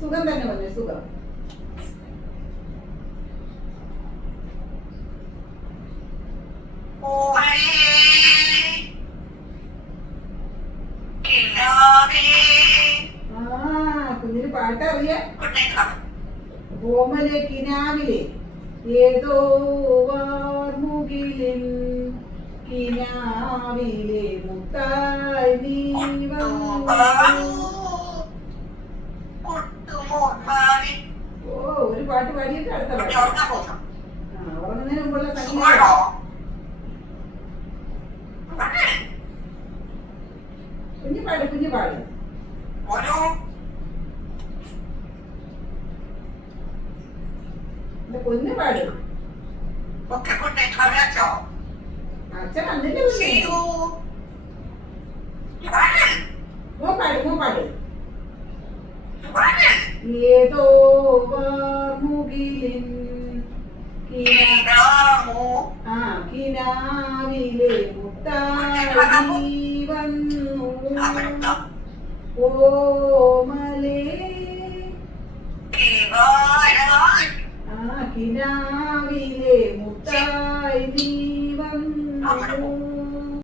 സുഖം തന്നെ പറഞ്ഞു, സുഖം. കുഞ്ഞിന് പാട്ടറിയാം. ഓമലെ കിനാവിലെ ഏതോ വാർമുകിലിൻ കിനാവിലെ മുത്തായി നീ വന്നു. ഓ, ഒരു പാട്ട് പാടിയിട്ട് അടുത്ത പാട്ട്. ഉറങ്ങുന്നതിന് മുമ്പുള്ള സംഗീതം. കുഞ്ഞു പാട്, കുഞ്ഞു പാട്. പൊന്നു പാട്. അച്ഛൻ വന്നിട്ട് മോ പാട്, മോ പാട്. ഏതോ വാർമുകിലിൻ കിനാവിലെ മുത്തായി വന്നു. ഓമലേ കിനാവിലെ മുത്തായി നീ വന്നു.